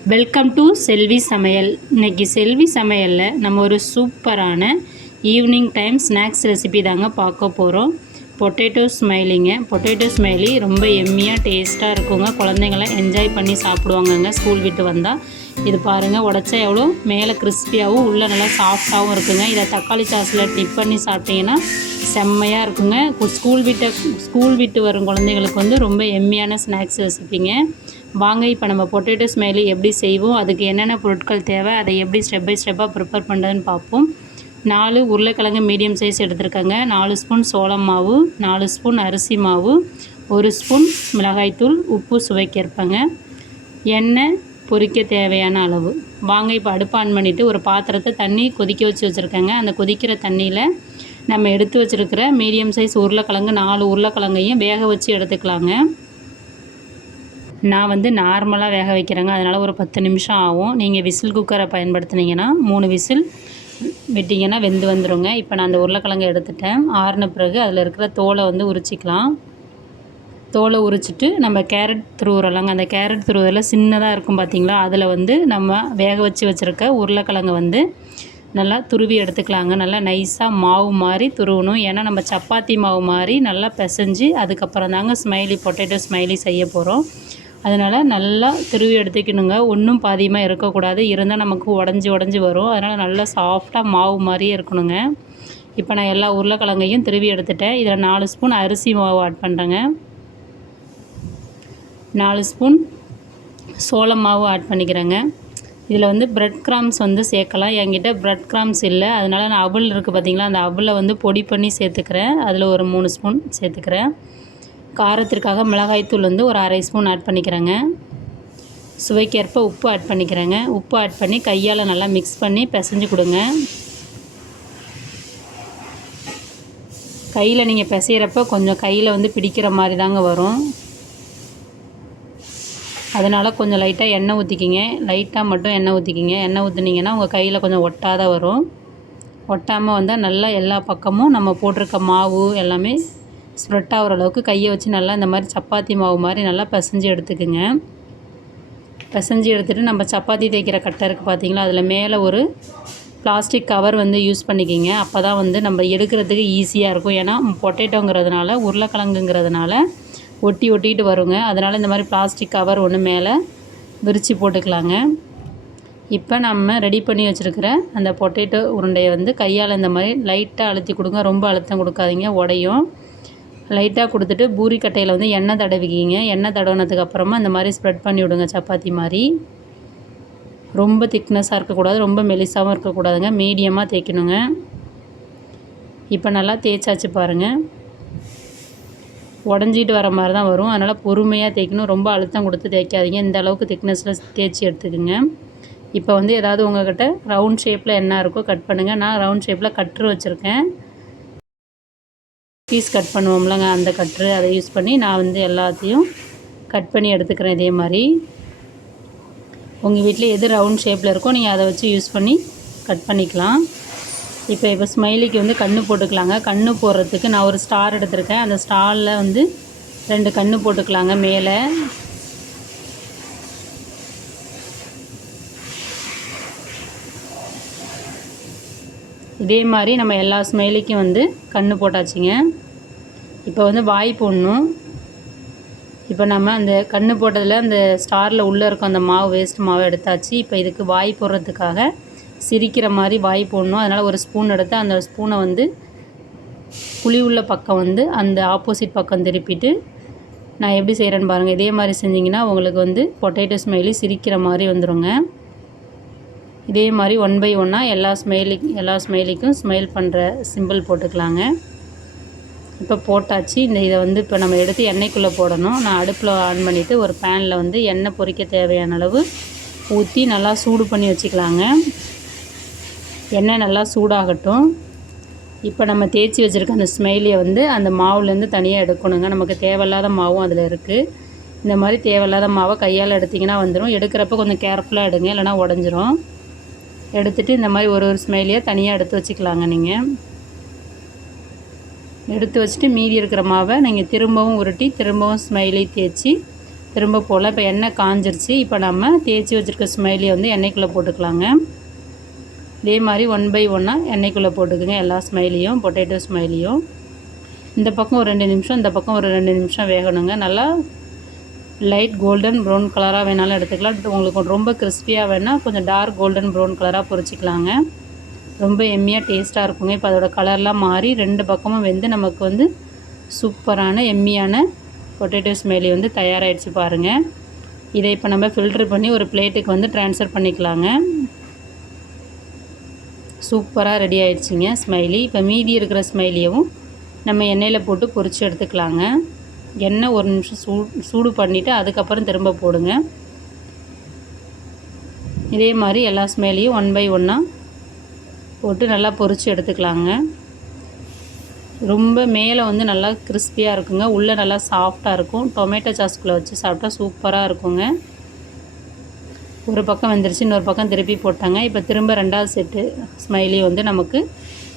Welcome to செல்வி சமையல் இன்னைக்கு செல்வி சமையலில் நம்ம ஒரு சூப்பரான ஈவினிங் டைம் ஸ்நாக்ஸ் ரெசிபி தாங்க பார்க்க போகிறோம் பொட்டேட்டோ ஸ்மைலிங்க பொட்டேட்டோ ஸ்மைலி ரொம்ப எம்மியாக டேஸ்ட்டாக இருக்குங்க. குழந்தைங்களாம் என்ஜாய் பண்ணி சாப்பிடுவாங்கங்க ஸ்கூல் விட்டு வந்தால் இது பாருங்கள் உடச்சா எவ்வளோ? மேலே கிறிஸ்பியாகவும் உள்ளே நல்லா சாஃப்டாகவும் இருக்குங்க. இதை தக்காளி சாஸில் டிப் பண்ணி சாப்பிட்டீங்கன்னா செம்மையாக இருக்குங்க. கு- ஸ்கூல் விட்ட ஸ்கூல் விட்டு வரும் குழந்தைங்களுக்கு வந்து ரொம்ப எம்மியான ஸ்நாக்ஸ் ரெசிபிங்க வாங்க இப்போ நம்ம பொட்டேட்டோ ஸ்மைலி எப்படி செய்வோம்? அதுக்கு என்னென்ன பொருட்கள் தேவை? அதை எப்படி ஸ்டெப் பை ஸ்டெப்பாக ப்ரிப்பேர் பண்ணுறதுன்னு பார்ப்போம். நாலு உருளைக்கிழங்கு மீடியம் சைஸ் எடுத்திருக்கேங்க. நாலு ஸ்பூன் சோளம் மாவு நாலு ஸ்பூன் அரிசி மாவு ஒரு ஸ்பூன் மிளகாய்த்தூள் உப்பு சுவைக்கேற்பங்க. எண்ணெய் பொரிக்க தேவையான அளவு. வாங்க இப்போ அடுப்பு ஆன் பண்ணிவிட்டு ஒரு பாத்திரத்தை தண்ணி கொதிக்க வச்சு வச்சுருக்கேங்க. அந்த கொதிக்கிற தண்ணியில் நம்ம எடுத்து வச்சுருக்கிற மீடியம் சைஸ் உருளைக்கிழங்கு நாலு உருளைக்கிழங்கையும் வேக வச்சு எடுத்துக்கலாங்க. நான் வந்து நார்மலாக வேக வைக்கிறேங்க. அதனால் ஒரு பத்து நிமிஷம் ஆகும். நீங்கள் விசில் குக்கரை பயன்படுத்துனீங்கன்னா மூணு விசில் விட்டிங்கன்னா வெந்து வந்துருங்க. இப்போ நான் அந்த உருளைக்கிழங்கு எடுத்துட்டேன். ஆறின பிறகு அதில் இருக்கிற தோலை வந்து உரிச்சிக்கலாம். தோலை உரிச்சிட்டு நம்ம கேரட் துருவுறலாங்க அந்த கேரட் துருவுறதில் சின்னதாக இருக்கும் பார்த்தீங்களா அதில் வந்து நம்ம வேக வச்சு வச்சுருக்க உருளைக்கிழங்கு வந்து நல்லா துருவி எடுத்துக்கலாங்க. நல்லா நைஸாக மாவு மாதிரி துருவணும். ஏன்னா நம்ம சப்பாத்தி மாவு மாதிரி நல்லா பிசைஞ்சு அதுக்கப்புறம் தாங்க ஸ்மைலி பொட்டேட்டோ ஸ்மைலி செய்ய போகிறோம் அதனால் நல்லா திருவி எடுத்துக்கணுங்க. ஒன்றும் பாதியமாக இருக்கக்கூடாது. இருந்தால் நமக்கு உடஞ்சி உடஞ்சி வரும். அதனால் நல்லா சாஃப்டாக மாவு மாதிரியே இருக்கணுங்க. இப்போ நான் எல்லா உருளைக்கிழங்கையும் திருவி எடுத்துட்டேன். இதில் நாலு ஸ்பூன் அரிசி மாவு ஆட் பண்ணுறேங்க நாலு ஸ்பூன் சோளம் மாவு ஆட் பண்ணிக்கிறேங்க. இதில் வந்து ப்ரெட் கிராம்ஸ் வந்து சேர்க்கலாம். என்கிட்ட ப்ரெட் கிராம்ஸ் இல்லை. அதனால் நான் அவல் இருக்குது பார்த்தீங்களா அந்த அவலை வந்து பொடி பண்ணி சேர்த்துக்கிறேன். அதில் ஒரு மூணு ஸ்பூன் சேர்த்துக்கிறேன். காரத்திற்காக மிளகாய்த்தூள் வந்து ஒரு அரை ஸ்பூன் ஆட் பண்ணிக்கிறேங்க. சுவைக்கேற்ப உப்பு ஆட் பண்ணிக்கிறேங்க. உப்பு ஆட் பண்ணி கையால் நல்லா மிக்ஸ் பண்ணி பிசைஞ்சு கொடுங்க. கையில் நீங்கள் பிசையிறப்ப கொஞ்சம் கையில் வந்து பிடிக்கிற மாதிரி தாங்க வரும். அதனால் கொஞ்சம் லைட்டாக எண்ணெய் ஊற்றிக்கிங்க லைட்டாக மட்டும் எண்ணெய் ஊற்றிக்கிங்க எண்ணெய் ஊற்றுனீங்கன்னா உங்கள் கையில் கொஞ்சம் ஒட்டாத வரும். ஒட்டாமல் வந்தால் நல்லா எல்லா பக்கமும் நம்ம போட்டிருக்க மாவு எல்லாமே ஸ்ப்ரெட் ஆகிற அளவுக்கு கையை வச்சு நல்லா இந்த மாதிரி சப்பாத்தி மாவு மாதிரி நல்லா பிசைஞ்சு எடுத்துக்கோங்க. பிசைஞ்சு எடுத்துகிட்டு நம்ம சப்பாத்தி தேய்க்கிற கட்டை இருக்குது பார்த்தீங்களா? அதில் மேலே ஒரு பிளாஸ்டிக் கவர் வந்து யூஸ் பண்ணிக்கிங்க. அப்போ தான் வந்து நம்ம எடுக்கிறதுக்கு ஈஸியாக இருக்கும். ஏன்னா பொட்டேட்டோங்கிறதுனால உருளைக்கிழங்குங்கிறதுனால ஒட்டி ஒட்டிட்டு வருங்க. அதனால் இந்த மாதிரி பிளாஸ்டிக் கவர் ஒன்று மேலே விரித்து போட்டுக்கலாங்க. இப்போ நம்ம ரெடி பண்ணி வச்சுருக்கிற அந்த பொட்டேட்டோ உருண்டையை வந்து கையால் இந்த மாதிரி லைட்டாக அழுத்தி கொடுங்க. ரொம்ப அழுத்தம் கொடுக்காதீங்க. உடையும். லைட்டாக கொடுத்துட்டு பூரி கட்டையில் வந்து எண்ணெய் தடவிக்கிங்க. எண்ணெய் தடவினதுக்கு அப்புறமா இந்த மாதிரி ஸ்ப்ரெட் பண்ணி விடுங்க சப்பாத்தி மாதிரி. ரொம்ப திக்னஸாக இருக்கக்கூடாது ரொம்ப மெலிசாகவும் இருக்கக்கூடாதுங்க. மீடியமாக தேய்க்கணுங்க. இப்போ நல்லா தேய்ச்சாச்சு பாருங்கள் உடஞ்சிட்டு வர மாதிரி தான் வரும். அதனால் பொறுமையாக தேய்க்கணும். ரொம்ப அழுத்தம் கொடுத்து தேய்க்காதீங்க. இந்த அளவுக்கு திக்னஸில் தேய்ச்சி எடுத்துக்கோங்க. இப்போ வந்து ஏதாவது உங்கள்கிட்ட ரவுண்ட் ஷேப்பில் என்ன இருக்கோ கட் பண்ணுங்கள் நான் ரவுண்ட் ஷேப்பில் கட்ரு வச்சுருக்கேன். பீஸ் கட் பண்ணுவோம்லங்க அந்த கட்ரு அதை யூஸ் பண்ணி நான் வந்து எல்லாத்தையும் கட் பண்ணி எடுத்துக்கிறேன் இதே மாதிரி. உங்கள் வீட்டில் எது ரவுண்ட் ஷேப்பில் இருக்கோ நீங்கள் அதை வச்சு யூஸ் பண்ணி கட் பண்ணிக்கலாம். இப்போ இப்போ ஸ்மைலிக்கு வந்து கன்று போட்டுக்கலாங்க. கன்று போடுறதுக்கு நான் ஒரு ஸ்டார் எடுத்திருக்கேன். அந்த ஸ்டாரில் வந்து ரெண்டு கன்று போட்டுக்கலாங்க மேலே. இதே மாதிரி நம்ம எல்லா ஸ்மைலிக்கும் வந்து கண்ணு போட்டாச்சுங்க. இப்போ வந்து வாய் போடணும். இப்போ நம்ம அந்த கண்ணு போட்டதில் அந்த ஸ்டாரில் உள்ளே இருக்கும் அந்த மாவு வேஸ்ட் மாவு எடுத்தாச்சு. இப்போ இதுக்கு வாய் போடுறதுக்காக சிரிக்கிற மாதிரி வாய் போடணும். அதனால் ஒரு ஸ்பூன் எடுத்து அந்த ஸ்பூனை வந்து குழி உள்ள பக்கம் வந்து அந்த ஆப்போசிட் பக்கம் திருப்பிட்டு நான் எப்படி செய்கிறேன்னு பாருங்கள் இதே மாதிரி செஞ்சிங்கன்னா உங்களுக்கு வந்து பொட்டேட்டோ ஸ்மைலி சிரிக்கிற மாதிரி வந்துருங்க. இதே மாதிரி ஒன் பை ஒன்னாக எல்லா ஸ்மைலுக்கு எல்லா ஸ்மைலிக்கும் ஸ்மைல் பண்ணுற சிம்பிள் போட்டுக்கலாங்க. இப்போ போட்டாச்சு. இந்த இதை வந்து இப்போ நம்ம எடுத்து எண்ணெய்க்குள்ளே போடணும். நான் அடுப்பில் ஆன் பண்ணிவிட்டு ஒரு பேனில் வந்து எண்ணெய் பொரிக்க தேவையான அளவு ஊற்றி நல்லா சூடு பண்ணி வச்சுக்கலாங்க. எண்ணெய் நல்லா சூடாகட்டும். இப்போ நம்ம தேய்ச்சி வச்சுருக்க அந்த ஸ்மைலியை வந்து அந்த மாவுலேருந்து தனியாக எடுக்கணுங்க. நமக்கு தேவையில்லாத மாவும் அதில் இருக்குது இந்த மாதிரி தேவையில்லாத மாவை கையால் எடுத்திங்கன்னா வந்துடும் எடுக்கிறப்ப கொஞ்சம் கேர்ஃபுல்லாக எடுங்க. இல்லைனா உடஞ்சிரும். எடுத்துகிட்டு இந்த மாதிரி ஒரு ஒரு ஸ்மைலியாக தனியாக எடுத்து வச்சுக்கலாங்க நீங்கள் எடுத்து வச்சுட்டு மீதி இருக்கிற மாவை நீங்கள் திரும்பவும் உருட்டி திரும்பவும் ஸ்மைலி தேய்ச்சி திரும்ப போல் இப்போ எண்ணெய் காஞ்சிருச்சு. இப்போ நம்ம தேய்ச்சி வச்சுருக்க ஸ்மைலியை வந்து எண்ணெய்க்குள்ளே போட்டுக்கலாங்க. இதே மாதிரி ஒன் பை ஒன்னாக எண்ணெய்க்குள்ளே போட்டுக்குங்க எல்லா ஸ்மைலியும் பொட்டேட்டோ ஸ்மைலியும் இந்த பக்கம் ஒரு ரெண்டு நிமிஷம் இந்த பக்கம் ஒரு ரெண்டு நிமிஷம் வேகணுங்க. நல்லா லைட் கோல்டன் ப்ரௌன் கலராக வேணாலும் எடுத்துக்கலாம். உங்களுக்கு ரொம்ப கிறிஸ்பியாக வேணால் கொஞ்சம் டார்க் கோல்டன் ப்ரௌன் கலராக பொரிச்சிக்கலாங்க ரொம்ப எம்மியாக டேஸ்ட்டாக இருக்குங்க. இப்போ அதோட கலர்லாம் மாறி ரெண்டு பக்கமும் வெந்து நமக்கு வந்து சூப்பரான எம்மியான பொட்டேட்டோ ஸ்மெலி வந்து தயாராகிடுச்சு பாருங்கள் இதை இப்போ நம்ம ஃபில்ட்ரு பண்ணி ஒரு பிளேட்டுக்கு வந்து ட்ரான்ஸ்ஃபர் பண்ணிக்கலாங்க. சூப்பராக ரெடி ஆகிடுச்சிங்க ஸ்மைலி. இப்போ மீதி இருக்கிற ஸ்மைலியவும் நம்ம எண்ணெயில் போட்டு பொரித்து எடுத்துக்கலாங்க. எண்ணெய் ஒரு நிமிஷம் சூ சூடு பண்ணிவிட்டு அதுக்கப்புறம் திரும்ப போடுங்க. இதே மாதிரி எல்லா ஸ்மெல்லையும் ஒன் பை ஒன்னாக போட்டு நல்லா பொரித்து எடுத்துக்கலாங்க. ரொம்ப மேலே வந்து நல்லா கிறிஸ்பியாக இருக்குங்க. உள்ளே நல்லா சாஃப்டாக இருக்கும். டொமேட்டோ சாஸ்குள்ளே வச்சு சாப்பிட்டா சூப்பராக இருக்குங்க. ஒரு பக்கம் வந்துருச்சு இன்னொரு பக்கம் திருப்பி போட்டாங்க. இப்போ திரும்ப ரெண்டாவது செட்டு ஸ்மைலி வந்து நமக்கு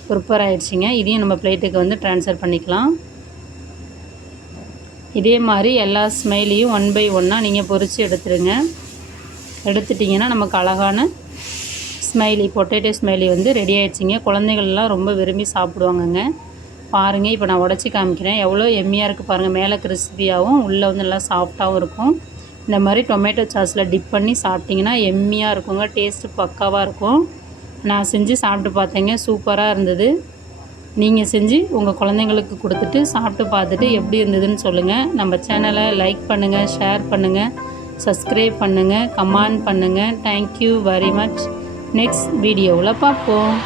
ப்ரிப்பேர் ஆகிடுச்சிங்க இதையும் நம்ம பிளேட்டுக்கு வந்து ட்ரான்ஸ்ஃபர் பண்ணிக்கலாம். இதே மாதிரி எல்லா ஸ்மைலையும் ஒன் பை ஒன்னாக நீங்கள் பொறிச்சு எடுத்துடுங்க எடுத்துட்டிங்கன்னா நமக்கு அழகான ஸ்மைலி பொட்டேட்டோ ஸ்மைலி வந்து ரெடி ஆகிடுச்சிங்க குழந்தைகள்லாம் ரொம்ப விரும்பி சாப்பிடுவாங்கங்க. பாருங்கள் இப்போ நான் உடச்சி காமிக்கிறேன். எவ்வளோ எம்மியாக இருக்குது பாருங்கள் மேலே கிறிஸ்பியாகவும் உள்ளே வந்து நல்லா சாஃப்டாகவும் இருக்கும். இந்த மாதிரி டொமேட்டோ சாஸில் டிப் பண்ணி சாப்பிட்டிங்கன்னா எம்மியாக இருக்குங்க. டேஸ்ட்டு பக்காவாக இருக்கும். நான் செஞ்சு சாப்பிட்டு பார்த்தேங்க. சூப்பராக இருந்தது. நீங்கள் செஞ்சு உங்கள் குழந்தைங்களுக்கு கொடுத்துட்டு சாப்பிட்டு பார்த்துட்டு எப்படி இருந்ததுன்னு சொல்லுங்கள் நம்ம சேனலை லைக் பண்ணுங்கள் ஷேர் பண்ணுங்கள் சப்ஸ்கிரைப் பண்ணுங்கள் கமெண்ட் பண்ணுங்கள் தேங்க்யூ வெரி மச் நெக்ஸ்ட் வீடியோவில் பார்ப்போம்.